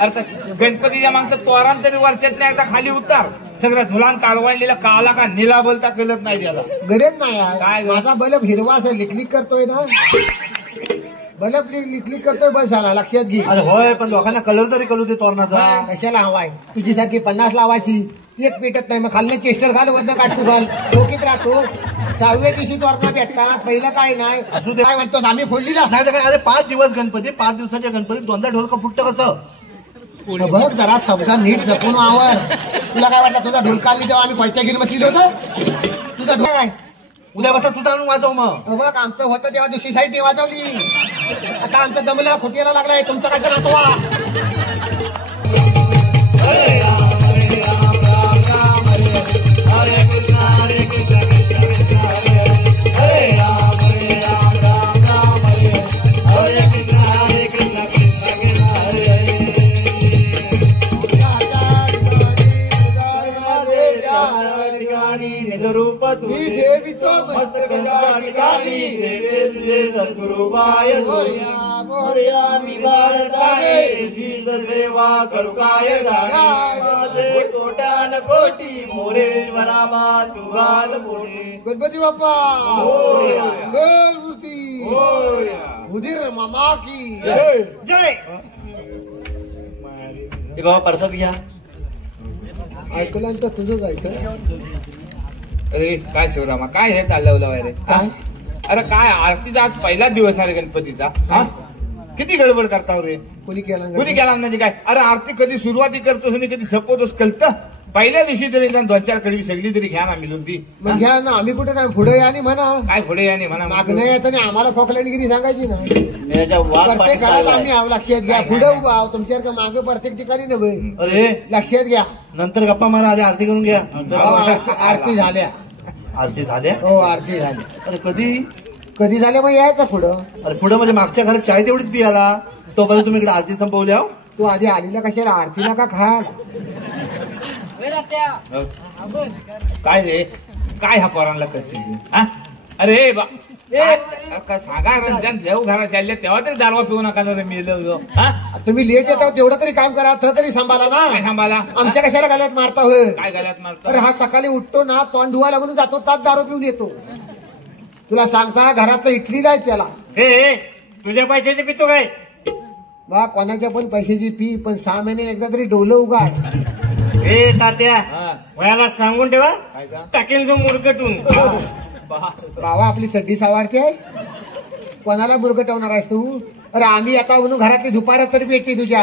अरे गणपतीच्या मागचं पोरान तरी वर्षात नाही एकदा खाली उतार. सगळं धुलान कालवाळलेला काला का निला बोलता कळत नाही त्याला. गरज नाही काय माझा बल्ब हिरवा असं लिकलिक करतोय ना, बल्ब लिकलिक करतोय बस झाला लक्षात घे. अरे होय, पण लोकांना कलर तरी कळू दे तोरणाचा. कशाला हवाय तुझीसारखी 50 लावायची, एक पेटत नाही. मग खाल्लं चेस्टर घाल, वरनं काटू घाल, डोकीत राहतो. 6व्या दिवशी तोरणा भेटतात, पहिलं काय नाही. असू दे. काय म्हणतोस आम्ही फोडली ना नाही तर काय, अरे 5 दिवस गणपती, 5 दिवसाच्या गणपतीत दोनदा ढोलकं फुटतं कसं? बघ जरा शब्द नीट जपून आवर. तुला काय वाटलं तुझा ढोल काढली तेव्हा आम्ही कोयत्या घेऊन बसलेलो होतो? तुझा ढोल काय उद्यापासून तुझा आणून वाजव मग. बघ आमचं होतं तेव्हा दुसरी साईड ती वाजवली, आता आमचं दमला फुटीला लागलाय, तुमचं काय नाचवा. रूप तुझे ठेवितो मस्तक ठिकाणी, तुझे सद्गुरुबाय मोरया मी बाळताने, तुझीच सेवा करू काय जाणे, माझे कोटान कोटी मोरेश्वरा मा तू घाल पुढे. गणपती बाप्पा मंगलमूर्ती उदीर मामा की जय. ते बाबा परसाद घ्या. ऐकलं तर तुझंच ऐकलं. अरे काय शिवरामा, काय हे चालवलं रे? काय अरे काय आरतीचा आज पहिलाच दिवस आहे रे गणपतीचा. हा किती गडबड करता रे? कोणी केला कुणी केला म्हणजे काय? अरे आरती कधी सुरुवाती करतोस आणि कधी संपवतोस कळत. पहिल्या दिवशी तरी 2-4 कडवी सगळी तरी घ्या ना मिळून ती. मग घ्या ना, आम्ही कुठे नाही पुढे आणि म्हणा काय पुढे याने म्हणा मागणं याचं नाही, आम्हाला खोकल्यागिरी सांगायची ना. प्रत्येक घरात आम्ही लक्षात घ्या, पुढे उभा आहो, तुमच्यासारखं मागे प्रत्येक ठिकाणी नव्हे. अरे लक्षात घ्या. नंतर गप्पा मारा, आधी आरती करून घ्या. आरती झाल्या. आरती झाल्या? हो आरती झाली. अरे कधी झाल्या मग यायचं पुढं. अरे पुढं म्हणजे मागच्या घरात चाय तेवढीच पियाला, तोपर्यंत तुम्ही इकडे आरती संपवल्या. तू आधी आलीला कशाला आरतीला का खा? काय रे? काय हा पोरांना कसे? अरे सांगा रंजन, देव घरात चालले तेव्हा तरी दारवा पिऊ नका जरा मिळलं. तुम्ही लेट येतो तेवढं तरी काम करा, तरी सांभाळा ना. काय सांभाळा? आमच्या कशाला गल्यात मारता होय? काय गल्यात मारता? अरे हा सकाळी उठतो ना, तोंड धुवायला म्हणून जातो, तात दारू पिऊन येतो. तुला सांगता घरातलं इटलीला आहे त्याला. हे तुझ्या पैशाचे पितो काय? बा कोणाच्या पण पैशाची पी, पण 6 महिने एकदा तरी डोलं उघाड. हे तात्या वयाला सांगून ठेवा, टाकेल जो मुरगटून. बाबा आपली चड्डी सावारती आहे, कोणाला मुरगटवणार आहेस तू? अरे आम्ही आता म्हणून घरातली दुपारात तरी भेटते तुझ्या.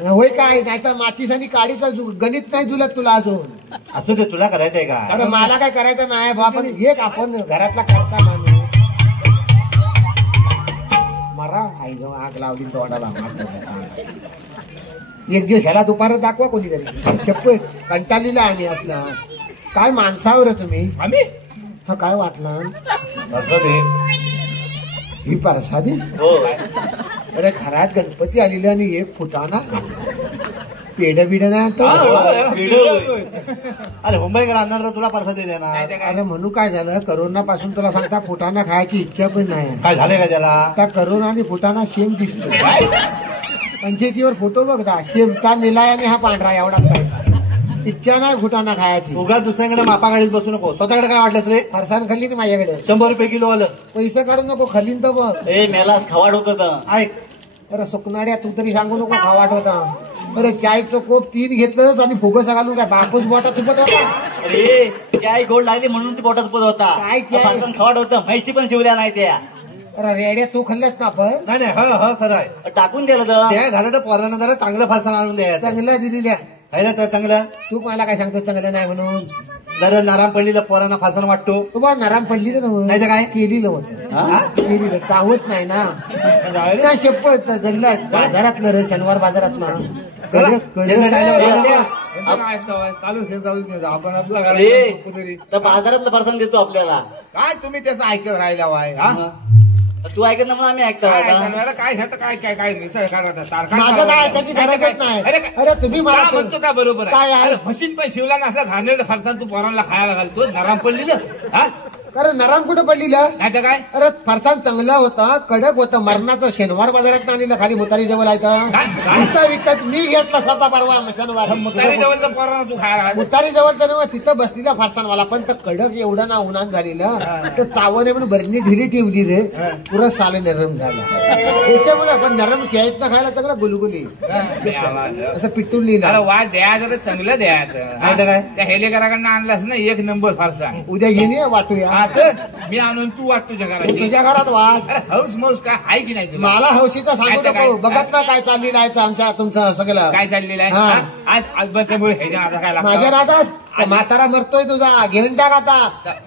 होय काय? नाही तर मातीस आणि काडीचं गणित नाही जुलत तुला अजून. असं ते तुला करायचंय का? अरे मला काय करायचं नाही बाबा, पण एक आपण घरातला करता माणूस. मरा आई जाऊ आग लावली तोंडाला. एक दिवस ह्याला दुपारात दाखवा कोणीतरी. चप्पल कंटाळलेला आम्ही असणार. काय माणसावर तुम्ही? आम्ही हा काय वाटलं असं ही परसादी? अरे घरात गणपती आलेले आणि 1 फुटाना पेढ बिड नाही. अरे मुंबईकडे आणणार तर तुला परसाद देणार. अरे म्हणून काय झालं, करोना पासून तुला सांगता फुटाना खायची इच्छा पण नाही. काय झाले का त्याला? आता करोना आणि फुटाना सेम दिसतो. पंचायतीवर फोटो बघता, शेमटा निलाय आणि हा पांढरा एवढाच काय. इच्छा नाही फुटाना खायची. उगा दुसऱ्याकडे मापा गाडीत बसू नको. स्वतःकडे काय वाटलं रे? फरसाण खाल्ली की माझ्याकडे 100 रुपये किलो आलं. पैसे काढू नको, खालीन तर बघ. मेलास खवाड होत. ऐक अरे सुकणाऱ्या तू तरी सांगू नको खावाट होता. अरे चायचं कोप 3 घेतलंस आणि फुगस घालून काय बापूस बोटात तुपत होता. अरे चाय गोड लागली म्हणून ती बोटात पुत होता. काय चाय? खवाड होतं, म्हैशी पण शिवल्या नाही त्या. अरे रेड्या तू खाल्ल्यास का पण? नाही खरं आहे. टाकून दिलं तर ते झालं तर पोरांना जरा चांगलं फरसाण आणून द्यायचं. चांगल्या दिलेल्या आहे ना चांगलं. तू मला काय सांगतो चांगलं नाही म्हणून? जरा नाराम पडलेलं पोरांना फरसाण वाटतो. तू बा नराम पडली नाही तर काय केलेलं होतं. केलेलं चावत नाही ना. काय शपथ जल्लात बाजारात रे, शनिवार बाजारात ना. आपण आपल्या बाजारातलं फरसाण देतो आपल्याला. काय तुम्ही त्याचं ऐकत राहिला वाय? तू ऐकत ना म्हणून आम्ही ऐकतो. काय काय काय काय निसर्ग सारखा माझं काय ऐकायची गरजच नाही. अरे तुम्ही मला म्हणतो का बरोबर काय आहे? म्हशीन पण शिवला नसला घाणेरडं फरसाण तू पोरांना खायला घालतो. नराम पडलेलं. कारण नरम कुठं पडलेलं नाही तर काय अरे फरसाण चांगलं होतं कडक होतं मरणाचं शनिवार बाजारात आणलेलं खाली मुतारी जवळ आहे विकत मी घेतला स्वतः परवा शनिवार मुतारी जवळचं पोरांना तू खायला मुतारी जवळ तर तिथं बसलेला फरसाणवाला पण तर कडक एवढं ना उन्हात झालेलं तर चावणे म्हणून बरणी ढिली ठेवली रे पुरा साले नरम झाला त्याच्यामुळे पण नरम खेळत ना खायला सगळं गुलगुली असं पिटून लिहिलं अरे वाज द्यायचं तर चांगलं द्यायचं नाही तर काय त्या हेलेकराकडनं आणलास ना एक नंबर फारसा उद्या घेणे वाटूया हा तर मी आणून तू वाट तुझ्या घराची तुझ्या घरात वाट अरे हौस मौस काय आहे की नाही तुला मला हौशीचं सांगू नको बघत ना काय चाललेलं आहे आमच्या तुमचं सगळं काय चाललेलं आहे हा. आज आजबद्दलमुळे ह्याच्या आता काय माझ्या लागतं राजास म्हातारा मरतोय तुझा घेऊन टाक आता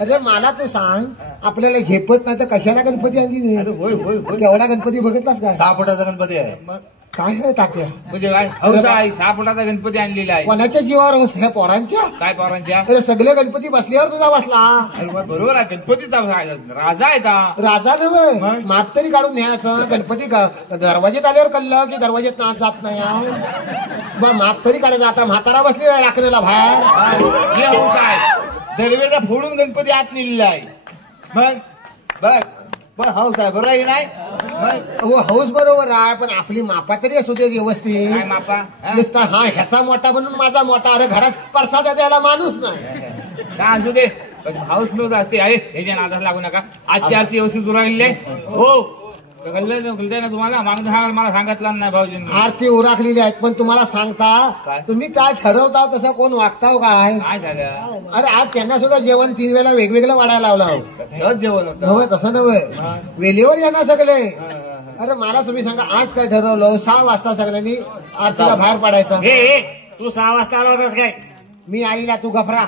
अरे मला तू सांग आपल्याला झेपत नाही तर कशाला गणपती आणली अरे होय होय होय एवढा गणपती बघितलास काय 6 फुटाचा गणपती आहे. मग काय आहे तात्या म्हणजे काय हौस आहे 6 फुटाचा गणपती आणलेला आहे कोणाच्या जीवावर हौस? ह्या पोरांच्या काय पोरांच्या अरे सगळे गणपती बसल्यावर तुझा बसला अरे वा, बरोबर आहे गणपतीचा राजा आहे ता राजा नव्हे मग? माप तरी काढून न्यायचं गणपती दरवाजेत आल्यावर कळलं की दरवाजेत नाच जात नाही आहे. बरं माप तरी काढायचं आता म्हातारा बसलेला राखण्याला बाहेर हे हौस आहे दरवेळेला फोडून गणपती आत नेलेला आहे मग बघ पण हौस आहे बरोबर आहे की नाही मग हो हौस बरोबर आहे पण आपली मापा तरी असू दे काय व्यवस्थित मापा हा? नुसता हा ह्याचा मोठा बनून माझा मोठा अरे घरात परसाद द्यायला माणूस नाही काय असू दे पण हाऊस नव्हत असते अरे ह्याच्या नादाला लागू नका आजची आरती व्यवस्थित उरागले हो कळलंय ना तुम्हाला मागणं मला सांगितलं नाही भाऊजींनी आरती उराखलेली आहेत पण तुम्हाला सांगता काय? तुम्ही काय ठरवता तसं कोण वागताव काय काय झालं अरे आज त्यांना सुद्धा जेवण 3 वेळेला वेगवेगळं वाढायला लावलं खरंच जेवण होतं नव्हे तसं नव्हे वेलीवर येणार सगळे अरे मला तुम्ही सांगा आज काय ठरवलं 6 वाजता सगळ्यांनी आरतीला बाहेर पडायचं हे तू 6 वाजता आला होतास काय मी आईला तू गफरा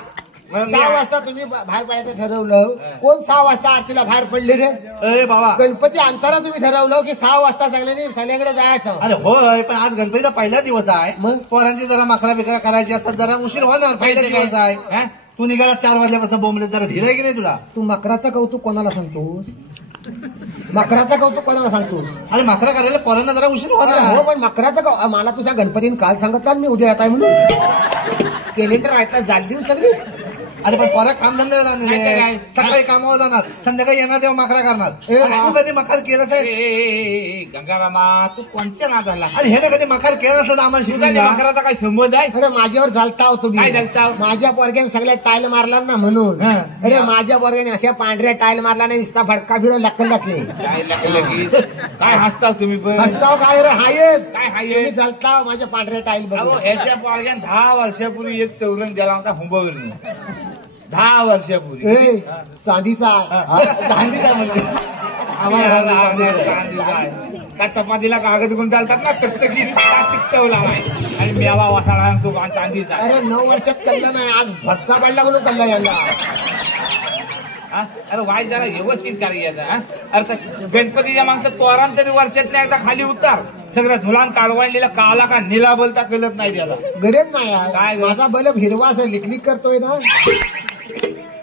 मग 6 वाजता तुम्ही बाहेर पडायचं ठरवलं कोण 6 वाजता आरतीला बाहेर पडले रे अरे बाबा गणपती आणताना तुम्ही ठरवलं की 6 वाजता सगळ्यांनी सगळ्याकडे जायचं अरे होय पण आज गणपतीचा पहिला दिवस आहे मग? पोरांची जरा माखला बिकरा करायची असतात जरा उशीर होणार पहिला दिवस आहे हा? तू निघाला 4 वाजल्यापासून बोंबलेत जरा धीर आहे की नाही तुला तू मकराचं कौतुक कोणाला सांगतोस मकराचं कौतुक कोणाला सांगतोस अरे माखला करायला पोरांना जरा उशीर हो होणार पण मकराचं मला तुझ्या गणपतीने काल सांगितलं आणि मी उद्या येत आहे म्हणून कॅलेंडर आहेत जाल्ली सगळी अरे पण पोरा कामधंद्याला जाणार काय आहे. काय? सकाळी कामावर जाणार संध्याकाळी येणार तेव्हा माखला करणार ए, अरे तू कधी मखार केलंच आहे गंगारामा तू कोणत्या नादाला अरे हे ना कधी मखार केलं असलं तर आम्हाला तुझा शिकून त्या जा. मकराचा काय संबंध आहे अरे माझ्यावर झालता हो तुम्ही काय झालता? माझ्या पोरग्याने सगळ्या टाईल मारला ना म्हणून हा. अरे माझ्या पोरग्याने अशा पांढऱ्या टाईल मारला नाही नुसता फटका फिरव लक्कल टाकले काय लगेच? काय हसता तुम्ही पण हसताव काय रे हायच काय हाय तुम्ही चालता माझ्या पांढऱ्या टाईल अहो बघून ह्याच्या पोरग्यान 10 वर्षापूर्वी एक चौरंग दिला होता हुंबवणी 10 वर्षापूर्वी ए, चांदीचा चांदीचा म्हणजे आम्हाला चांदीचा आहे का चपातीला कागद गुंड चालतात ना चकचकीत का चिकटवला आहे आणि मेवा वसाळा तो चांदीचा आहे. अरे 9 वर्षात कल्ला नाही आज भस्ता काढला म्हणून कल्ला यांना हा? अरे वाय जरा व्यवस्थित करायचं हा? अरे तर गणपतीच्या मागचं पोरान तरी वर्षात एकदा खाली उतार सगळं धुलान कालवाडलेला काला का निला बोलता कळत नाही त्याला गरज नाही यार. काय गं? माझा बल्ब हिरवा असं लिकलिक करतोय ना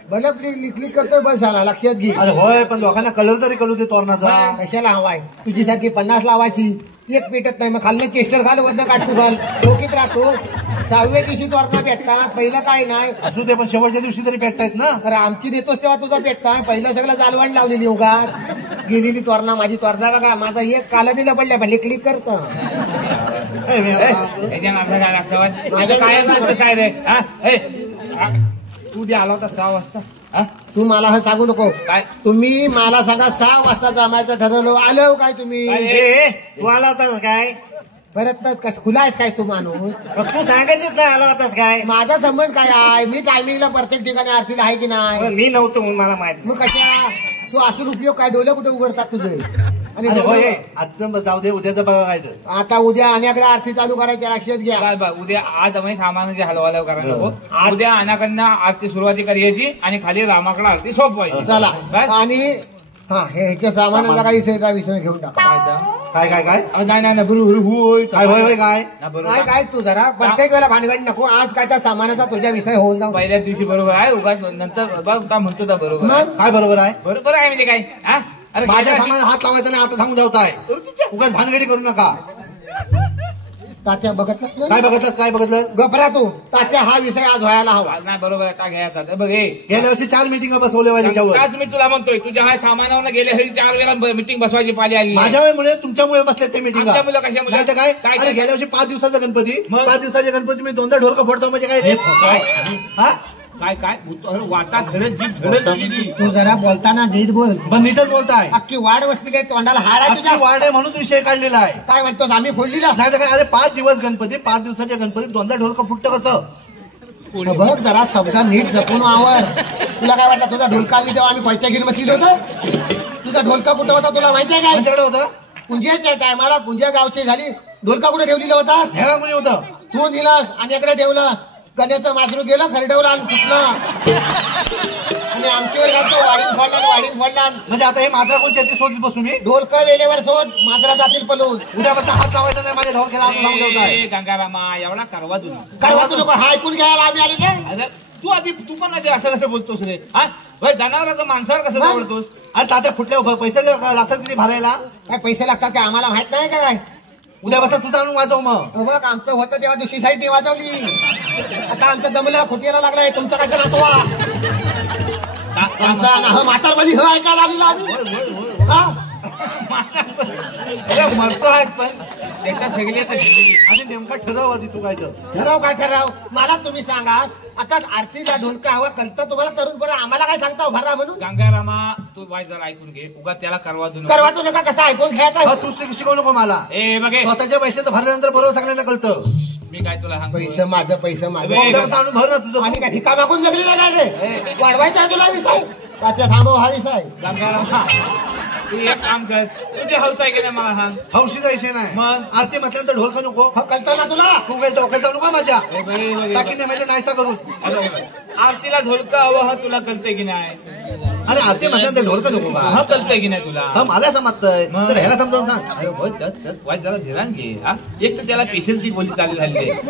बल्ब लिकलिक करतोय बस झाला लक्षात घे अरे होय पण लोकांना कलर तरी कळू दे तोरणाचा कशाला हवाय तुझीसारखी 50 लावायची एक पेटत नाही मग खाल्लं चेस्टर घाल वरनं काटू घाल डोकीत राहतो 6व्या दिवशी तोरणा पेटतात पहिलं काय नाही असू दे पण शेवटच्या दिवशी तरी पेटतायत ना अरे आमची देतोस तेव्हा तुझा पेटताय पहिलं सगळं जालवाण लावलेली उगाच गेलेली तोरणा माझी तोरणा बघा माझा एक कालनीला पडल्या पण क्लिक करत ए, ह्याच्या नादा काय लागतं माझं काय कसं आहे रे हा? ए, हा? तू उद्या आला होता 6 वाजता हा? तू मला हे सांगू नको काय तुम्ही मला सांगा 6 वाजता जमायचं ठरवलं आलो काय तुम्ही काय? तू आला होतास काय परतच कस खुला आहेस काय तू माणूस मग तू सांगायचीच नाही आला होतास काय माझा संबंध काय आहे मी टायमिंगला प्रत्येक ठिकाणी आरतीला आहे की नाही मी नव्हतो म्हणून मला माहित मग कशा तू असून उपयोग काय डोळे कुठे उघडतात तुझे आणि अरे होय डोळे- आजचं बस जाऊ दे उद्याचं बघा काय तर आता उद्या अनेकडे आरती चालू करायची लक्षात घ्या बाय बाय उद्या आज आम्ही सामानाचे हलवायला करायला नको उद्या अनाकडनं आरती सुरुवाती करायची आणि खाली रामाकडे आरती सोपवायची चला बस? आणि हा ह्याच्या सामानाचा काही विषय घेऊन टाका काय तर? काय काय काय अहो, नाही नाही बरोबर होय काय होय होय काय ना, बरोबर काय काय तू जरा प्रत्येक वेळेला भानगड नको आज काय त्या सामानाचा तुझ्या विषय होऊन जाऊ पहिल्या दिवशी बरोबर आहे उगाच नंतर बघ का म्हणतो त्या बरोबर आहे. मग काय बरोबर आहे बरोबर आहे म्हणजे काय हा? अरे माझ्या गेल्या सामान हात लावायचा नाही आता सांगून ठेवताय उगाच भानगडी करू नका तात्या बघतलंस ना काय बघितलंस काय बघितलंस गपरा तू तात्या हा विषय आज व्हायला हवा आज नाही बरोबर आता घ्यायचा तर बघ हे गेल्या वर्षी 4 मिटिंग बसवल्या पाहिजे त्याच्यावर आज मी तुला म्हणतोय तुझ्या ह्या सामानावर गेले हरी 4 वेळा मिटिंग बसवायची पाली आली माझ्यामुळे तुमच्यामुळे बसले ते मिटिंग आमच्यामुळे कशामुळे? काय काय अरे गेल्या वर्षी 5 दिवसाचा गणपती मग? 5 दिवसाच्या गणपती मी 2दा ढोलका फोडतो म्हणजे काय रे हा काय काय वाचा झडत जीप झडत गेली. तू जरा बोलताना नीट बोल पण नीटच बोलताय अख्खी वाढ वस्ती काय तोंडाला हाड आहे अख्खी तुझ्या वार्ड आहे म्हणून विषय काढलेला आहे काय म्हणतोस आम्ही फोडलीला नाही तर काय अरे 5 दिवस गणपती 5 दिवसाच्या गणपती 2दा ढोलका फुटतं कसं बघ जरा शब्द नीट जपून आवर तुला काय वाटलं तुझा ढोलका आली तेव्हा आम्ही पैत्यागिरी बसली होतं तुझा ढोलका कुठं होता तुला माहितीये काय आमच्याकडे होतं पुंजेच्या टायमाला पुंजा गावची झाली ढोलका कुठे ठेवलेला होता ह्या कोणी होतं तू दिलास आणि इकडे ठेवलास गण्याचं माजरू गेलं खरडवलं आणि फुटलं आणि आमच्यावर घालतो वाढीन फोडला म्हणजे आता हे माझा कोण चेती शोधली बसू मी ढोलका वेळेवर शोध माजरा जातील पलून उद्यापासून हात लावायचा नाही माझ्या ढोल केला ए, गंगारामा एवढा करवा तुला काय वाटू नको हा ऐकून घ्यायला आम्ही आले काय अरे तू पण आधी असं कसं बोलतोस रे हा जनावराचं माणसावर कसं मग? आवडतोस अरे तात्या फुटल्या पैसे लागतात किती भरायला काय पैसे लागतात काय आम्हाला माहित नाही का काय उद्यापासून तू जाणून वाजव मग बघ आमचं होतं तेव्हा दुसरी साईड ती वाजवली आता आमचं दमला फुटियाला लागलाय तुमचं काय नाचवा आमचा ना म्हातारपणी ह ऐकायला लागलेला आम्ही हा? अरे मरतो आहेत पण त्याच्या सगळी आणि नेमका ठरव आधी तू काय तर ठराव काय ठराव मला तुम्ही सांगा आता आरतीला ढोलका हवा कळतं तुम्हाला तरुण पण आम्हाला काय सांगता भरा म्हणून गंगारामा तू वाय जरा ऐकून घे उगा त्याला करवा देऊ करवा तू नका कसा ऐकून घ्यायचा तू शिकवू नको मला ए बघे स्वतःच्या पैशाचं भरल्यानंतर बरोबर सगळ्यांना कळतं मी काय तुला सांगतो पैसे माझं पैसे माझं अबे, उद्यापासून आणून भर ना तुझं आणि काय ठिका मागून जगलेला काय रे वाढवायचा आहे तुला विषय त्याच्या थांबव हा विषय गंगारामा तू एक काम कर तुझे हौस आहे की नाही मला सांग हौशीचा विषय नाही मग? आरती म्हटल्यानंतर ढोलका नको हा कळतं ना तुला तू काय डोक्यात जाऊ नको माझ्या ए, बघे, बघे, टाकी बघे. नाही माहिती नाहीसा करून आरतीला ढोलका हवं हा तुला कळतंय की नाही अरे आरती म्हटल्यानंतर ढोलका नको बा. हा कळतंय की नाही तुला हा मला समजतंय मग? तर ह्याला समजावून सांग अरे वाय जरा धिराण घे हा एक तर त्याला पेशलची गोळी चालू झाली आहे